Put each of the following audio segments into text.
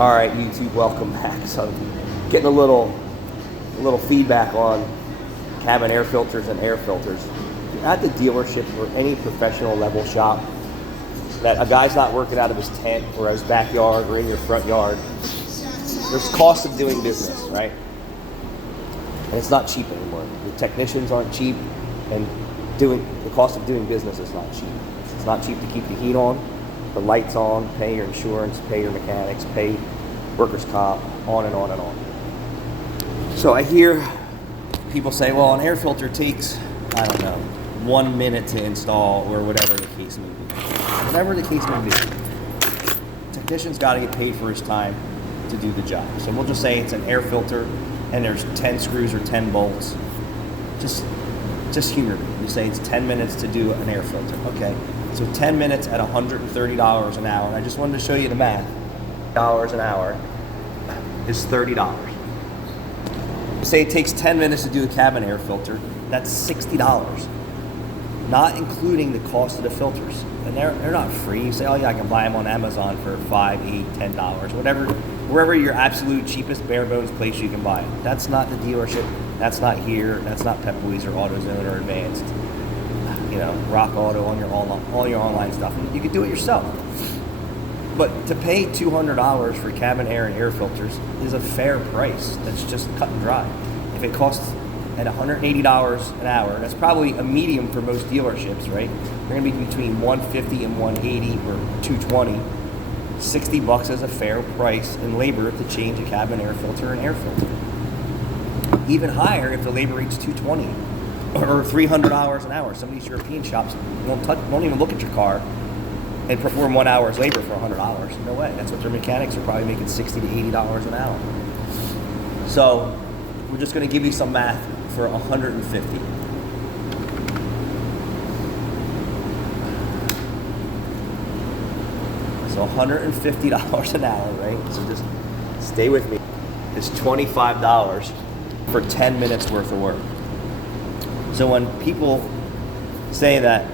All right, YouTube, welcome back. So I'm getting a little feedback on cabin air filters and air filters. At the dealership or any professional level shop, that a guy's not working out of his tent or his backyard or in your front yard, there's cost of doing business, right? And it's not cheap anymore. The technicians aren't cheap, and the cost of doing business is not cheap. It's not cheap to keep the heat on, the lights on, pay your insurance, pay your mechanics, pay workers' comp, on and on and on. So I hear people say, well, an air filter takes, I don't know, 1 minute to install, or whatever the case may be. Whatever the case may be. Technician's got to get paid for his time to do the job. So we'll just say it's an air filter and there's 10 screws or 10 bolts. Just humor me. You say it's 10 minutes to do an air filter. Okay, so 10 minutes at $130 an hour. And I just wanted to show you the math. $1 an hour is $30. Say it takes 10 minutes to do a cabin air filter. That's $60. Not including the cost of the filters. And they're not free. You say, oh yeah, I can buy them on Amazon for $5, $8, $10, whatever, wherever your absolute cheapest bare bones place you can buy it. That's not the dealership. That's not here. That's not Pep Boys or AutoZone or Advanced. You know, Rock Auto on your all your online stuff. You can do it yourself. But to pay $200 for cabin air and air filters is a fair price. That's just cut and dry. If it costs at $180 an hour, that's probably a medium for most dealerships, right? They're gonna be between $150 and $180 or $220. $60 is a fair price in labor to change a cabin air filter and air filter. Even higher if the labor rate's $220 or $300 an hour. Some of these European shops won't even look at your car and perform 1 hour's labor for $100. No way. That's what their mechanics are probably making $60 to $80 an hour. So we're just going to give you some math for $150. So $150 an hour, right? So just stay with me. It's $25 for 10 minutes worth of work. So when people say that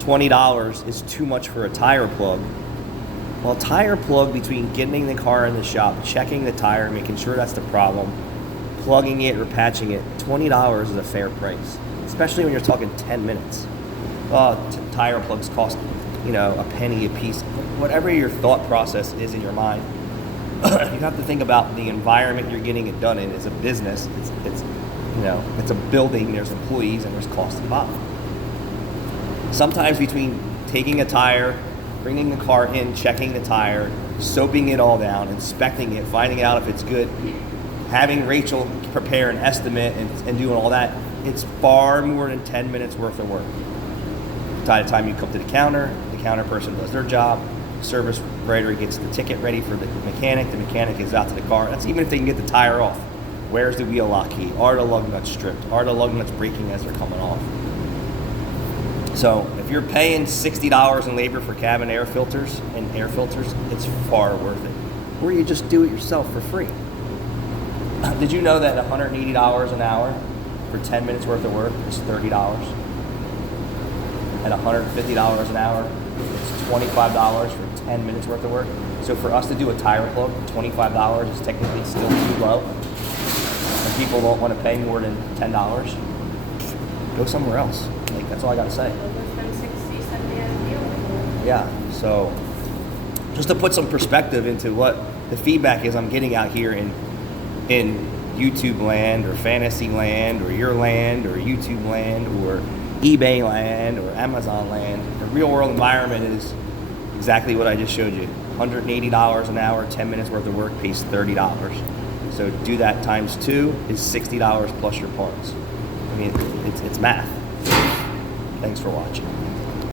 $20 is too much for a tire plug, well, a tire plug, between getting the car in the shop, checking the tire, making sure that's the problem, plugging it or patching it, $20 is a fair price, especially when you're talking 10 minutes. Tire plugs cost, a penny a piece. Whatever your thought process is in your mind, you have to think about the environment you're getting it done in. It's a business. It's a building. There's employees and there's cost involved. Sometimes between taking a tire, bringing the car in, checking the tire, soaping it all down, inspecting it, finding out if it's good, having Rachel prepare an estimate and doing all that, it's far more than 10 minutes worth of work. By the time you come to the counter person does their job, the service writer gets the ticket ready for the mechanic is out to the car. That's even if they can get the tire off. Where's the wheel lock key? Are the lug nuts stripped? Are the lug nuts breaking as they're coming off? So if you're paying $60 in labor for cabin air filters and air filters, it's far worth it. Or you just do it yourself for free. Did you know that $180 an hour for 10 minutes worth of work is $30? At $150 an hour, it's $25 for 10 minutes worth of work. So for us to do a tire plug, $25 is technically still too low. And people don't want to pay more than $10. Go somewhere else. That's all I got to say. Yeah, so just to put some perspective into what the feedback is I'm getting out here in YouTube land or fantasy land or your land or YouTube land or eBay land or Amazon land, the real world environment is exactly what I just showed you. $180 an hour, 10 minutes worth of work pays $30. So do that times 2 is $60 plus your parts. I mean, it's math. Thanks for watching.